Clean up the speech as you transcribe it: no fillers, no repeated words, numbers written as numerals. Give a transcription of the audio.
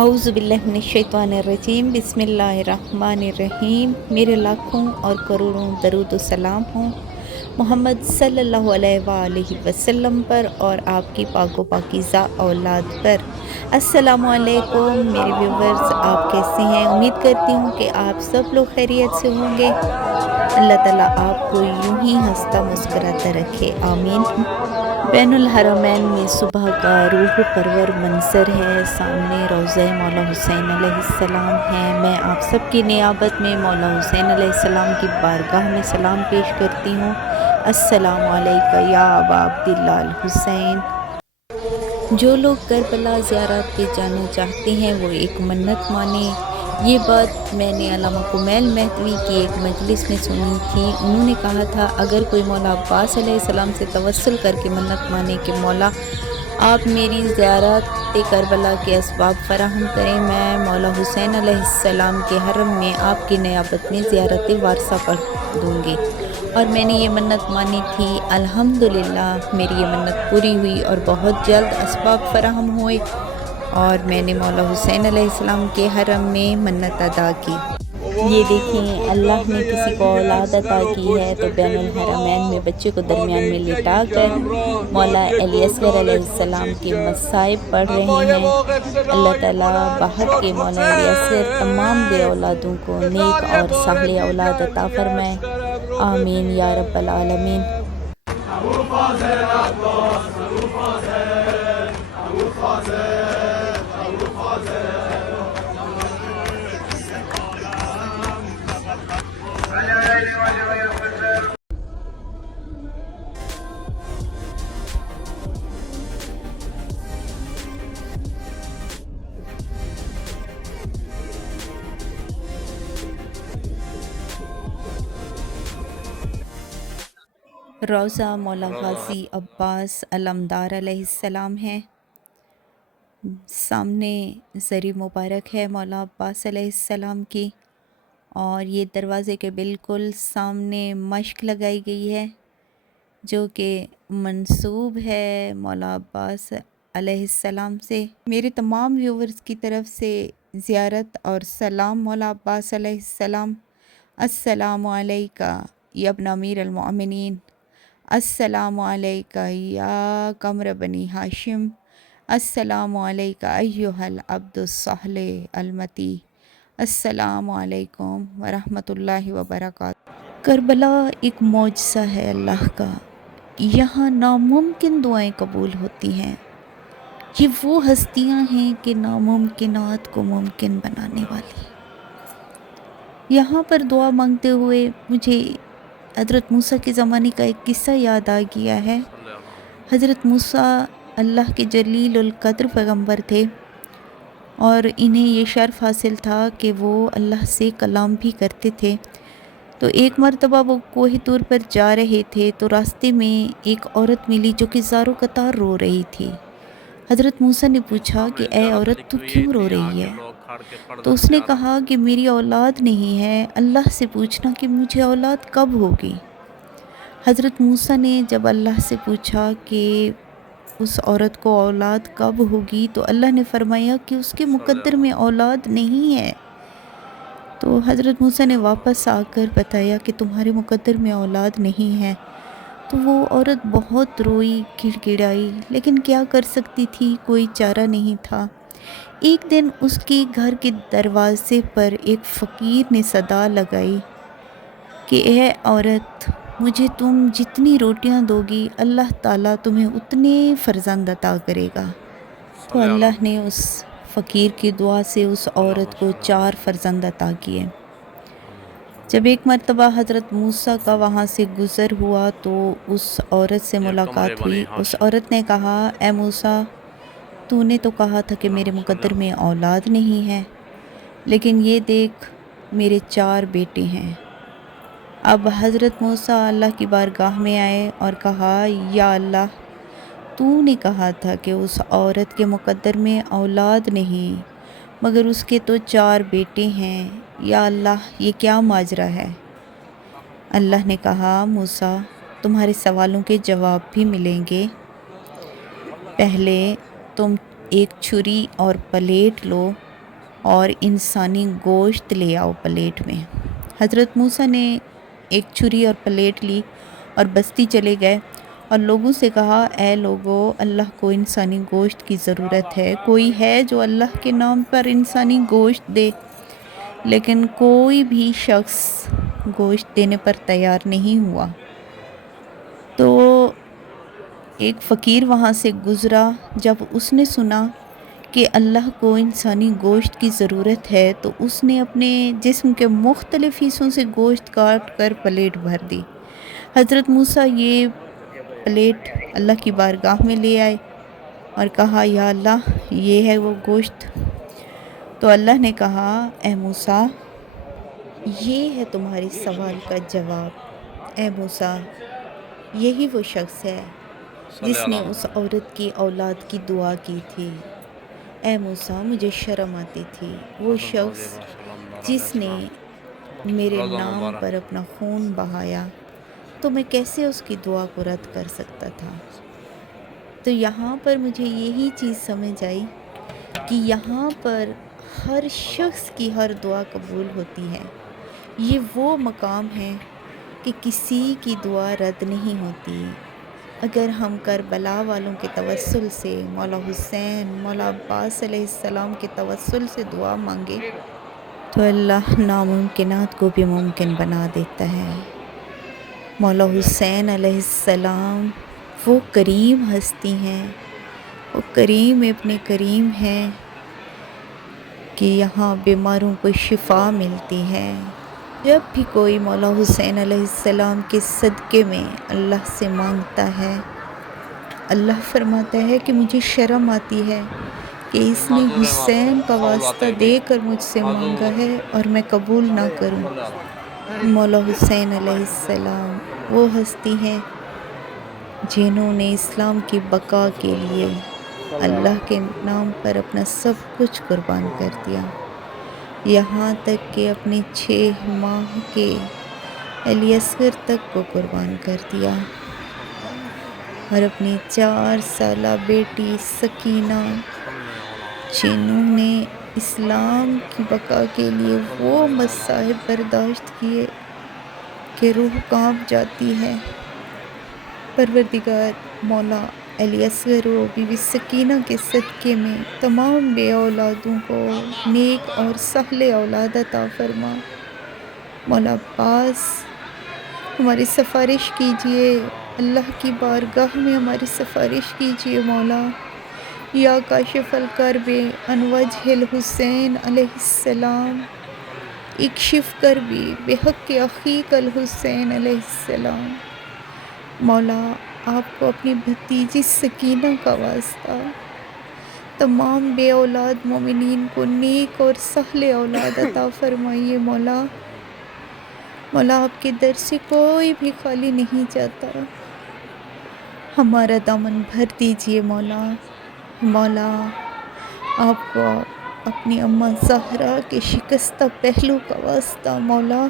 औज़ुबिल्लाहिमिनश्शैतानिर्रजीम बिस्मिल्लाहिर्रहमानिर्रहीम। मेरे लाखों और करोड़ों दरूद व सलाम हों मोहम्मद सल्लल्लाहु अलैहि वसल्लम पर और आपकी पाको पाकीज़ा औलाद पर। अस्सलामु अलैकुम मेरे व्यूवर्स, आप कैसे हैं? उम्मीद करती हूँ कि आप सब लोग खैरियत से होंगे। अल्लाह ताला आपको यूं ही हंसता मुस्कुराता रखे, आमीन। बैनुल हरमैन में सुबह का रूह परवर मंज़र है। सामने रोज़ा मौला हुसैन अलैहिस्सलाम है। मैं आप सब की नियाबत में मौला हुसैन अलैहिस्सलाम की बारगाह में सलाम पेश करती हूँ। अस्सलामु अलैका या अबा अब्दिल्लाह हुसैन। जो लोग करबला ज़ियारत पे जाना चाहते हैं वो एक मन्नत माने। ये बात मैंने अल्लामा कुमैल महतवी की एक मजलिस में सुनी थी। उन्होंने कहा था, अगर कोई मौला अब्बास अलैहिस्सलाम से तवस्सुल करके मन्नत माने कि मौला आप मेरी ज़ियारत करबला के असबाब फ़राहम करें, मैं मौला हुसैन अलैहिस्सलाम के हरम में आपकी नियाबत में ज़ियारत वारसा पढ़ दूँगी। और मैंने ये मन्नत मानी थी। अल्हम्दुलिल्लाह मेरी ये मन्नत पूरी हुई और बहुत जल्द असबाब फ़राहम हुए और मैंने मौला हुसैन अलैहिस्सलाम के हरम में मन्नत अदा की। ये देखें, अल्लाह ने किसी को औलाद अता की है तो बैनुल हरमैन में बच्चे को दरमियान में लिटा कर मौला अली असगर अलैहिस्सलाम के मसाइब पढ़ रहे हैं। अल्लाह ताला बाहर के मौला अली असगर तमाम बे औलादों को नेक और सालेह औलाद अता फरमाए, आमीन या रब्बल आलमीन। रोज़ा मौला गाज़ी अब्बास अलमदार अलैहिस्सलाम है। सामने ज़री मुबारक है मौला अब्बास अलैहिस्सलाम की और ये दरवाज़े के बिल्कुल सामने मश्क लगाई गई है जो कि मंसूब है मौला अब्बास अलैहिस्सलाम से। मेरे तमाम व्यूवर्स की तरफ से ज़ियारत और सलाम मौला अब्बास अलैहिस्सलाम। अस्सलामु अलैका या इब्न अमीर अल-मोमिनीन, अस्सलामु अलैका या कमर बनी हाशिम, अस्सलामु अलैका अय्युहल अब्दुस सालेह अलमती, अस्सलामु अलैकुम वरहमतुल्लाहि वबरकातुहू। करबला एक मौजज़ा है अल्लाह का। यहाँ नामुमकिन दुआएं कबूल होती हैं। ये वो हस्तियाँ हैं कि नामुमकिनात को मुमकिन बनाने वाली। यहाँ पर दुआ मांगते हुए मुझे हज़रत मूसा के ज़माने का एक किस्सा याद आ गया है। हज़रत मूसा अल्लाह के जलील उल क़द्र पैगम्बर थे और इन्हें ये शर्फ़ हासिल था कि वो अल्लाह से कलाम भी करते थे। तो एक मरतबा वो कोह तूर पर जा रहे थे तो रास्ते में एक औरत मिली जो कि ज़ारो कतार रो रही थी। हज़रत मूसा ने पूछा कि ऐ औरत, तू क्यों रो रही है? तो उसने कहा कि मेरी औलाद नहीं है, अल्लाह से पूछना कि मुझे औलाद कब होगी। हज़रत मूसा ने जब अल्लाह से पूछा कि उस औरत को औलाद कब होगी तो अल्लाह ने फरमाया कि उसके मुकद्दर में औलाद नहीं है। तो हज़रत मूसा ने वापस आकर बताया कि तुम्हारे मुकद्दर में औलाद नहीं है। तो वो औरत बहुत रोई, गिड़गिड़ाई, लेकिन क्या कर सकती थी, कोई चारा नहीं था। एक दिन उसके घर के दरवाज़े पर एक फ़कीर ने सदा लगाई कि ए औरत, मुझे तुम जितनी रोटियां दोगी अल्लाह ताला तुम्हें उतने फ़र्जंद अता करेगा। तो अल्लाह ने उस फ़कीर की दुआ से उस औरत को 4 फ़र्जंद अता किए। जब एक मरतबा हज़रत मूसा का वहाँ से गुज़र हुआ तो उस औरत से मुलाकात हुई। उस औरत ने कहा, ए मूसा, तूने तो कहा था कि मेरे मुकद्दर में औलाद नहीं है, लेकिन ये देख मेरे 4 बेटे हैं। अब हज़रत मूसा अल्लाह की बारगाह में आए और कहा, या अल्लाह, तूने कहा था कि उस औरत के मुकद्दर में औलाद नहीं, मगर उसके तो 4 बेटे हैं। या अल्लाह, ये क्या माजरा है? अल्लाह ने कहा, मूसा, तुम्हारे सवालों के जवाब भी मिलेंगे। पहले तुम एक छुरी और प्लेट लो اور انسانی گوشت لے آؤ پلیٹ میں۔ حضرت موسیٰ نے ایک چھری اور پلیٹ لی اور بستی چلے گئے اور لوگوں سے کہا، اے لوگو، اللہ کو انسانی گوشت کی ضرورت ہے، کوئی ہے جو اللہ کے نام پر انسانی گوشت دے؟ لیکن کوئی بھی شخص گوشت دینے پر تیار نہیں ہوا۔ تو ایک فقیر وہاں سے گزرا، جب اس نے سنا کہ اللہ کو انسانی گوشت کی ضرورت ہے تو اس نے اپنے جسم کے مختلف حصوں سے گوشت کاٹ کر پلیٹ بھر دی۔ حضرت موسیٰ یہ پلیٹ اللہ کی بارگاہ میں لے آئے اور کہا، یا اللہ، یہ ہے وہ گوشت۔ تو اللہ نے کہا، اے موسیٰ، یہ ہے تمہارے سوال کا جواب۔ اے موسیٰ، یہی وہ شخص ہے جس نے اس عورت کی اولاد کی دعا کی تھی۔ اے موسیٰ، مجھے شرم آتی تھی۔ وہ شخص جس نے میرے نام پر اپنا خون بہایا، تو میں کیسے اس کی دعا کو رد کر سکتا تھا؟ تو یہاں پر مجھے یہی چیز سمجھ آئی کہ یہاں پر ہر شخص کی ہر دعا قبول ہوتی ہے۔ یہ وہ مقام ہے کہ کسی کی دعا رد نہیں ہوتی۔ اگر ہم کربلا والوں کے توسل سے، مولا حسین، مولا عباس علیہ السلام کے توسل سے دعا مانگے تو اللہ ناممکنات کو بھی ممکن بنا دیتا ہے۔ مولا حسین علیہ السلام وہ کریم ہستی ہیں، وہ کریم ابن کریم ہیں کہ یہاں بیماروں کو شفا ملتی ہے۔ جب بھی کوئی مولا حسین علیہ السلام کے صدقے میں اللہ سے مانگتا ہے، اللہ فرماتا ہے کہ مجھے شرم آتی ہے کہ اس نے حسین کا واسطہ دے کر مجھ سے مانگا ہے اور میں قبول نہ کروں۔ مولا حسین علیہ السلام وہ ہستی ہیں جنہوں نے اسلام کی بقا کے لیے اللہ کے نام پر اپنا سب کچھ قربان کر دیا، یہاں تک کہ اپنے 6 ماہ کے علی اصغر تک کو قربان کر دیا، اور اپنی 4 سالہ بیٹی سکینہ، جنہوں نے اسلام کی بقا کے لیے وہ مصائب برداشت کیے کہ روح کانپ جاتی ہے۔ پروردگار مولا علی اصغر و بی بی سکینہ کے صدقے میں تمام بے اولادوں کو نیک اور صالح اولاد عطا فرما۔ مولا عباس، ہماری سفارش کیجئے، اللہ کی بارگاہ میں ہماری سفارش کیجئے مولا۔ یا کاشف الکرب عن وجہ الحسین علیہ السلام، اکشف کربی بحق اخیک الحسین علیہ السلام۔ مولا، آپ کو اپنی بھتیجی سکینہ کا واسطہ، تمام بے اولاد مومنین کو نیک اور صالح اولاد عطا فرمائیے مولا۔ مولا، آپ کے در سے کوئی بھی خالی نہیں جاتا، ہمارا دامن بھر دیجئے مولا۔ مولا، آپ کو اپنی اماں زہرا کے شکستہ پہلو کا واسطہ مولا،